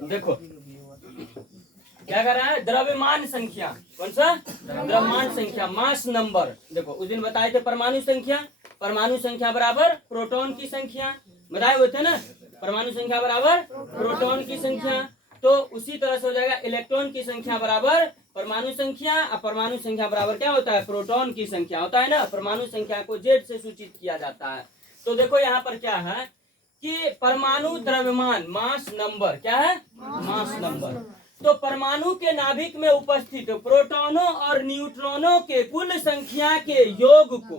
देखो क्या कर रहा है, द्रव्यमान संख्या, कौन सा द्रव्यमान संख्या, मास नंबर। देखो उस दिन बताए थे परमाणु संख्या, परमाणु संख्या बराबर प्रोटॉन की संख्या, बताए हुए थे ना, परमाणु संख्या बराबर प्रोटॉन की संख्या। तो उसी तरह से हो जाएगा इलेक्ट्रॉन की संख्या बराबर परमाणु संख्या, और परमाणु संख्या बराबर क्या होता है, प्रोटॉन की संख्या होता है ना। परमाणु संख्या को जेड से सूचित किया जाता है। तो देखो यहाँ पर क्या है कि परमाणु द्रव्यमान मास नंबर, क्या है मास नंबर। तो परमाणु के नाभिक में उपस्थित प्रोटॉनों और न्यूट्रॉनों के कुल संख्या के योग को,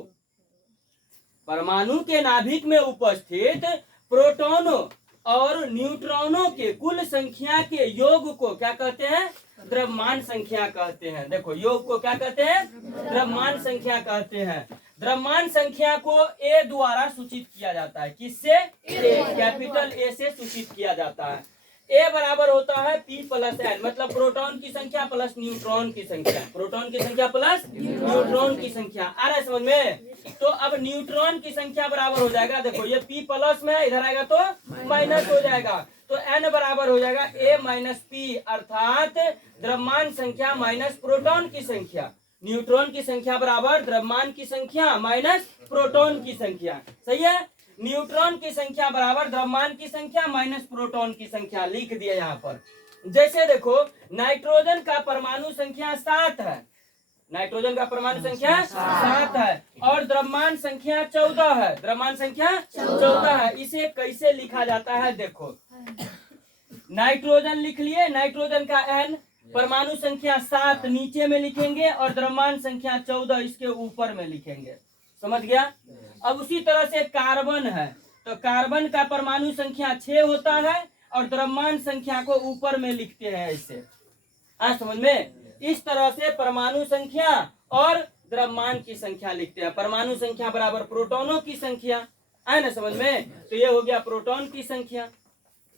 परमाणु के नाभिक में उपस्थित प्रोटॉनों और न्यूट्रॉनों के कुल संख्या के योग को क्या कहते हैं, द्रव्यमान संख्या कहते हैं। देखो योग को क्या कहते हैं, द्रव्यमान संख्या कहते हैं। द्रव्यमान संख्या को ए द्वारा सूचित किया जाता है, किससे, ए, कैपिटल ए से सूचित किया जाता है। ए बराबर होता है पी प्लस एन, मतलब प्रोटॉन की संख्या प्लस न्यूट्रॉन की संख्या, प्रोटॉन की संख्या प्लस न्यूट्रॉन की संख्या। आ रहा है समझ में। तो अब न्यूट्रॉन की संख्या बराबर हो जाएगा, देखो ये पी प्लस में है, इधर आएगा तो माइनस हो जाएगा, तो एन बराबर हो जाएगा ए माइनस पी, अर्थात द्रव्यमान संख्या माइनस प्रोटॉन की संख्या। न्यूट्रॉन की संख्या बराबर द्रव्यमान की संख्या माइनस प्रोटॉन की संख्या, सही है। न्यूट्रॉन की संख्या बराबर द्रव्यमान की संख्या माइनस प्रोटॉन की संख्या, लिख दिया यहाँ पर। जैसे देखो नाइट्रोजन का परमाणु संख्या 7 है, नाइट्रोजन का परमाणु संख्या 7 है और द्रव्यमान संख्या 14 है, द्रव्यमान संख्या 14 है। इसे कैसे लिखा जाता है, देखो नाइट्रोजन लिख लिए, नाइट्रोजन का एन, परमाणु संख्या 7 नीचे में लिखेंगे और द्रव्यमान संख्या 14 इसके ऊपर में लिखेंगे, समझ गया। अब उसी तरह से कार्बन है, तो कार्बन का परमाणु संख्या 6 होता है और द्रव्यमान संख्या को ऊपर में लिखते हैं ऐसे, समझ में। इस तरह से परमाणु संख्या और द्रव्यमान की संख्या लिखते हैं। परमाणु संख्या बराबर प्रोटॉनों की संख्या, है ना समझ में। तो ये हो गया प्रोटॉन की संख्या,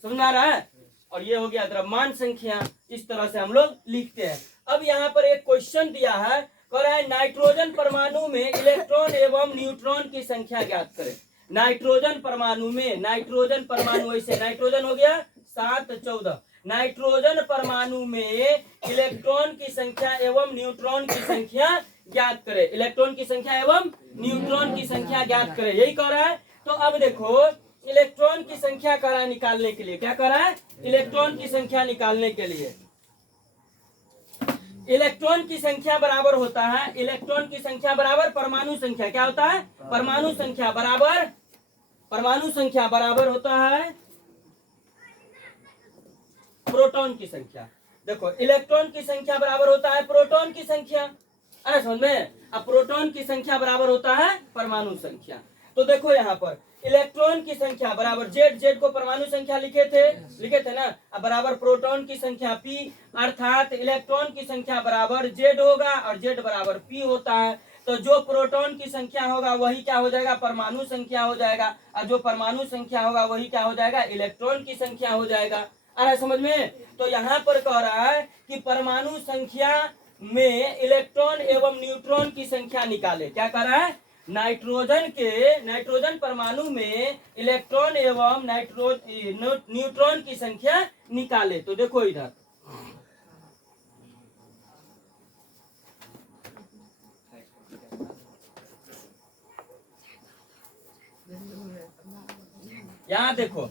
समझ में आ रहा है, और ये हो गया द्रव्यमान संख्या। इस तरह से हम लोग लिखते हैं। अब यहाँ पर एक क्वेश्चन दिया है, कह रहा है नाइट्रोजन परमाणु में इलेक्ट्रॉन एवं न्यूट्रॉन की संख्या ज्ञात करें। नाइट्रोजन परमाणु में, नाइट्रोजन परमाणु ऐसे नाइट्रोजन हो गया 7 14, नाइट्रोजन परमाणु में इलेक्ट्रॉन की संख्या एवं न्यूट्रॉन की संख्या ज्ञात करें, इलेक्ट्रॉन की संख्या एवं न्यूट्रॉन की संख्या ज्ञात करें, यही कह रहा है। तो अब देखो इलेक्ट्रॉन की संख्या कह रहा है निकालने के लिए, क्या कह रहा है, इलेक्ट्रॉन की संख्या निकालने के लिए। इलेक्ट्रॉन की संख्या बराबर होता है, इलेक्ट्रॉन की संख्या बराबर परमाणु संख्या, क्या होता है, परमाणु संख्या बराबर, परमाणु संख्या बराबर होता है प्रोटॉन की संख्या। देखो इलेक्ट्रॉन की संख्या बराबर होता है प्रोटॉन की संख्या, अरे समझ में। अब प्रोटॉन की संख्या बराबर होता है परमाणु संख्या। तो देखो यहाँ पर इलेक्ट्रॉन की संख्या बराबर जेड, जेड को परमाणु संख्या लिखे थे ना, अब बराबर प्रोटॉन की संख्या पी, अर्थात इलेक्ट्रॉन की संख्या बराबर जेड होगा और जेड बराबर पी होता है। तो जो प्रोटॉन की संख्या होगा वही क्या हो जाएगा, परमाणु संख्या हो जाएगा, और जो परमाणु संख्या होगा वही क्या हो जाएगा, इलेक्ट्रॉन की संख्या हो जाएगा। आ रहा है समझ में। तो यहाँ पर कह रहा है कि परमाणु संख्या में इलेक्ट्रॉन एवं न्यूट्रॉन की संख्या निकाले। क्या कर रहा है, नाइट्रोजन परमाणु में इलेक्ट्रॉन एवं न्यूट्रॉन की संख्या निकाले। तो देखो इधर यहाँ देखो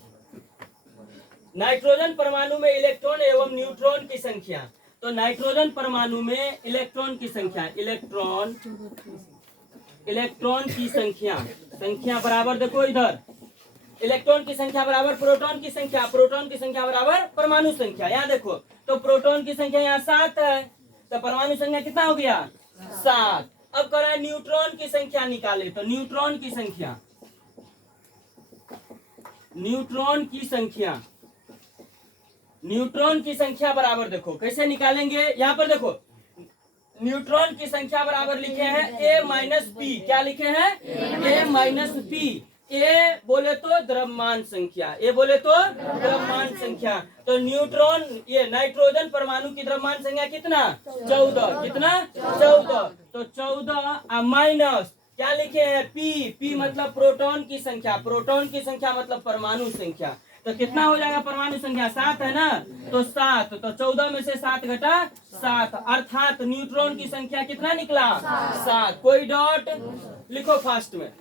नाइट्रोजन परमाणु में इलेक्ट्रॉन एवं न्यूट्रॉन की संख्या। तो नाइट्रोजन परमाणु में इलेक्ट्रॉन की संख्या, इलेक्ट्रॉन की संख्या बराबर, देखो इधर इलेक्ट्रॉन की संख्या बराबर प्रोटॉन की संख्या, प्रोटॉन की संख्या बराबर परमाणु संख्या। यहाँ देखो तो प्रोटॉन की संख्या यहाँ 7 है, तो परमाणु संख्या कितना हो गया 7। अब कह रहा है न्यूट्रॉन की संख्या निकाले। तो न्यूट्रॉन की संख्या, न्यूट्रॉन की संख्या बराबर, देखो कैसे निकालेंगे। यहाँ पर देखो न्यूट्रॉन की संख्या बराबर लिखे हैं ए माइनस पी, क्या लिखे हैं, ए माइनस पी। ए बोले तो द्रव्यमान संख्या, ए बोले तो द्रव्यमान संख्या। तो न्यूट्रॉन, ये नाइट्रोजन परमाणु की द्रव्यमान संख्या कितना 14, कितना 14। तो 14 माइनस क्या लिखे हैं पी, पी मतलब प्रोटॉन की संख्या, प्रोटॉन की संख्या मतलब परमाणु संख्या। तो कितना हो जाएगा परमाणु संख्या? 7 है ना, तो 7, तो 14 में से 7 घटा 7, अर्थात न्यूट्रॉन की संख्या कितना निकला? 7। कोई डॉट लिखो फास्ट में।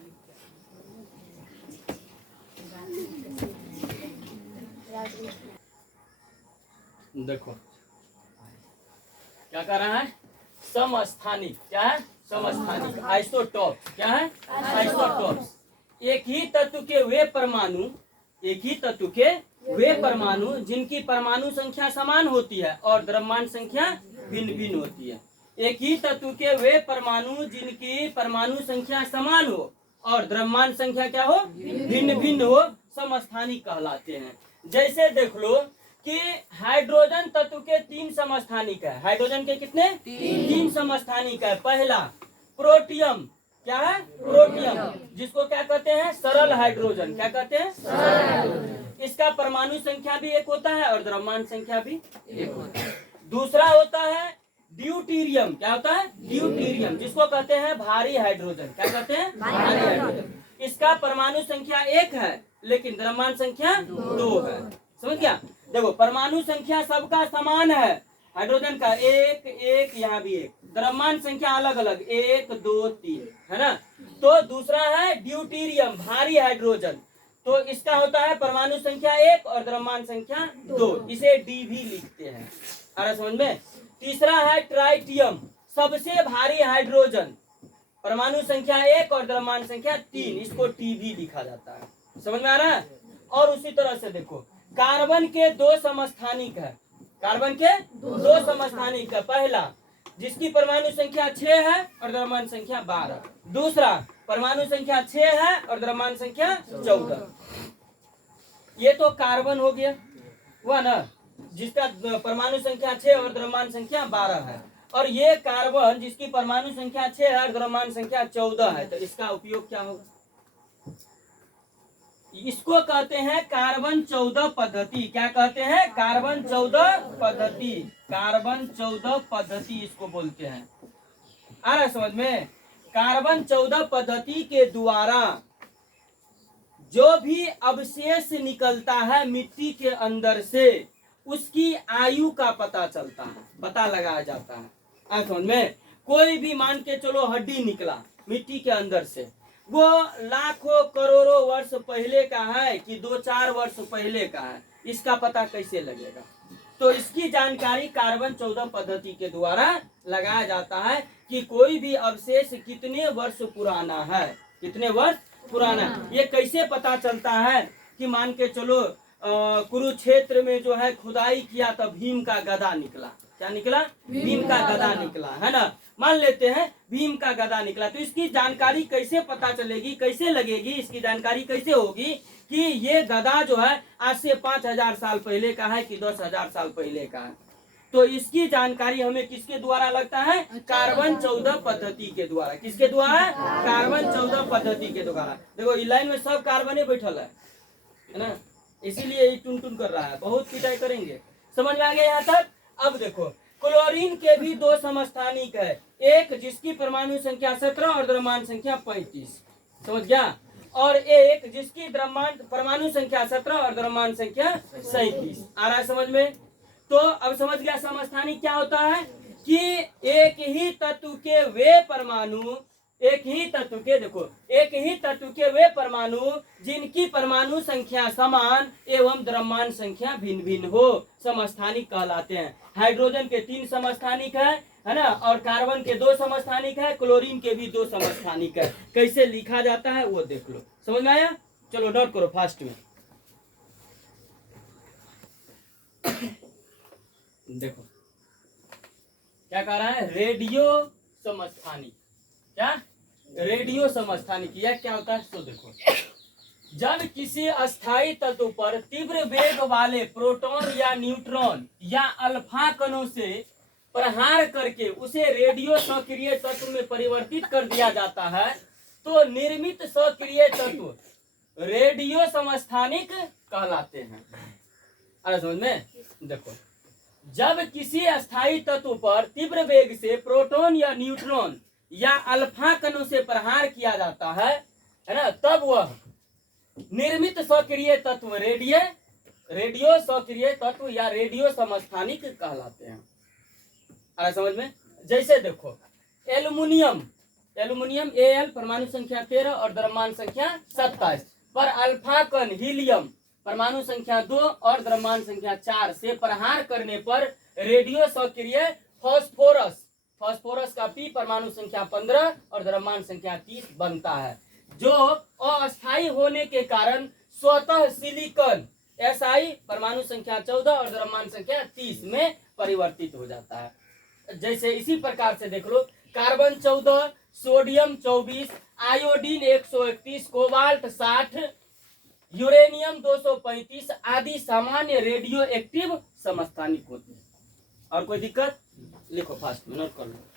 देखो क्या कर रहा है? समस्थानिक। क्या है? समस्थानिक। आइसोटॉप। क्या है? आइसोटॉप्स। एक ही तत्व के वे परमाणु, एक ही तत्व के वे परमाणु जिनकी परमाणु संख्या समान होती है और द्रव्यमान संख्या भिन्न भिन्न होती है। एक ही तत्व के वे परमाणु जिनकी परमाणु संख्या समान हो और द्रव्यमान संख्या क्या हो? भिन्न भिन्न हो, समस्थानिक कहलाते हैं। जैसे देख लो कि हाइड्रोजन तत्व के 3 समस्थानिक है। हाइड्रोजन के कितने? 3 समस्थानिक है। पहला प्रोटियम। क्या है? प्रोटियम, जिसको क्या कहते हैं? सरल हाइड्रोजन। क्या कहते हैं? सरल हाइड्रोजन। इसका परमाणु संख्या भी 1 होता है और द्रव्यमान संख्या भी 1 होता है। दूसरा होता है ड्यूटीरियम। क्या होता है? ड्यूटीरियम, जिसको कहते हैं भारी हाइड्रोजन। क्या कहते हैं? भारी हाइड्रोजन। इसका परमाणु संख्या 1 है लेकिन द्रव्यमान संख्या 2 है। समझ गया? देखो परमाणु संख्या सबका समान है। हाइड्रोजन का 1 1, यहाँ भी 1, द्रव्यमान संख्या अलग अलग 1 2 3 है ना। तो दूसरा है ड्यूटीरियम, भारी हाइड्रोजन। तो इसका होता है परमाणु संख्या 1 और द्रव्यमान संख्या 2, इसे डी भी लिखते हैं। आ रहा समझ में? तीसरा है ट्राइटियम, सबसे भारी हाइड्रोजन, परमाणु संख्या 1 और द्रव्यमान संख्या 3, इसको टी भी लिखा जाता है। समझ में आ रहा है? और उसी तरह से देखो कार्बन के 2 समस्थानिक है। कार्बन के 2 समस्थानिक है। पहला जिसकी परमाणु संख्या 6 है और द्रव्यमान संख्या 12। दूसरा परमाणु संख्या 6 है और द्रव्यमान संख्या 14। ये तो कार्बन हो गया, हुआ ना, जिसका परमाणु संख्या 6 और द्रव्यमान संख्या 12 है। और ये कार्बन जिसकी परमाणु संख्या 6 है और द्रव्यमान संख्या 14 है। तो इसका उपयोग क्या होगा? इसको कहते हैं कार्बन 14 पद्धति। क्या कहते हैं? कार्बन 14 पद्धति। कार्बन 14 पद्धति इसको बोलते हैं। आ रहा समझ में? कार्बन 14 पद्धति के द्वारा जो भी अवशेष निकलता है मिट्टी के अंदर से, उसकी आयु का पता चलता है, पता लगाया जाता है। आ समझ में? कोई भी मान के चलो हड्डी निकला मिट्टी के अंदर से, वो लाखों करोड़ों वर्ष पहले का है कि 2-4 वर्ष पहले का है, इसका पता कैसे लगेगा? तो इसकी जानकारी कार्बन 14 पद्धति के द्वारा लगाया जाता है कि कोई भी अवशेष कितने वर्ष पुराना है, कितने वर्ष पुराना है। ये कैसे पता चलता है कि मान के चलो कुरुक्षेत्र में जो है खुदाई किया तो भीम का गदा निकला। क्या निकला? भीम का गदा निकला, है ना। मान लेते हैं भीम का गदा निकला, तो इसकी जानकारी कैसे पता चलेगी, कैसे लगेगी, इसकी जानकारी कैसे होगी कि ये गदा जो है आज से 5000 साल पहले का है कि 10,000 साल पहले का है। तो इसकी जानकारी हमें किसके द्वारा लगता है? कार्बन 14 पद्धति के द्वारा। किसके द्वारा? कार्बन 14 पद्धति के द्वारा। देखो इस लाइन में सब कार्बन बैठल है ना, इसीलिए टुन टुन कर रहा है, बहुत पिटाई करेंगे। समझ में आ गया यहाँ तक? अब देखो क्लोरीन के भी 2 समस्थानिक है, एक जिसकी परमाणु संख्या 17 और द्रव्यमान संख्या 35। समझ गया? और एक जिसकी परमाणु संख्या 17 और द्रव्यमान संख्या 37। आ रहा है समझ में? तो अब समझ गया समस्थानिक क्या होता है कि एक ही तत्व के वे परमाणु, एक ही तत्व के, देखो एक ही तत्व के वे परमाणु जिनकी परमाणु संख्या समान एवं द्रव्यमान संख्या भिन्न भिन्न हो, समस्थानिक कहलाते हैं। हाइड्रोजन के 3 समस्थानिक है ना, और कार्बन के 2 समस्थानिक है, क्लोरीन के भी 2 समस्थानिक है। कैसे लिखा जाता है वो देख लो। समझ में आया? चलो नोट करो फास्ट में। देखो क्या कह रहा है? रेडियो समस्थानिक। क्या? रेडियो समस्थानिक। यह क्या होता है? तो देखो जब किसी अस्थायी तत्व पर तीव्र वेग वाले प्रोटॉन या न्यूट्रॉन या अल्फा कणों से प्रहार करके उसे रेडियो सक्रिय तत्व में परिवर्तित कर दिया जाता है, तो निर्मित सक्रिय तत्व रेडियो समस्थानिक कहलाते हैं। अरे समझ में? देखो जब किसी अस्थायी तत्व पर तीव्र वेग से प्रोटॉन या न्यूट्रॉन या अल्फा कणों से प्रहार किया जाता है ना, तब वह निर्मित सक्रिय तत्व रेडियो रेडियो सक्रिय तत्व या रेडियो समस्थानिक कहलाते हैं। आ समझ में? जैसे देखो एल्युमिनियम, एल्युमिनियम Al परमाणु संख्या 13 और द्रव्यमान संख्या 27 पर अल्फा कण हीलियम परमाणु संख्या 2 और द्रव्यमान संख्या 4 से प्रहार करने पर रेडियो सक्रिय फास्फोरस, फास्फोरस का P परमाणु संख्या 15 और द्रव्यमान संख्या 30 बनता है, जो अस्थायी होने के कारण स्वतः सिलिकॉन Si परमाणु संख्या 14 और द्रव्यमान संख्या 30 में परिवर्तित हो जाता है। जैसे इसी प्रकार से देख low carbon 14, sodium 24, iodine 131, cobalt 60, uranium 235 आदि सामान्य रेडियो एक्टिव समस्थानिक होते हैं। और कोई दिक्कत? लिखो फास्ट नोट कर लो।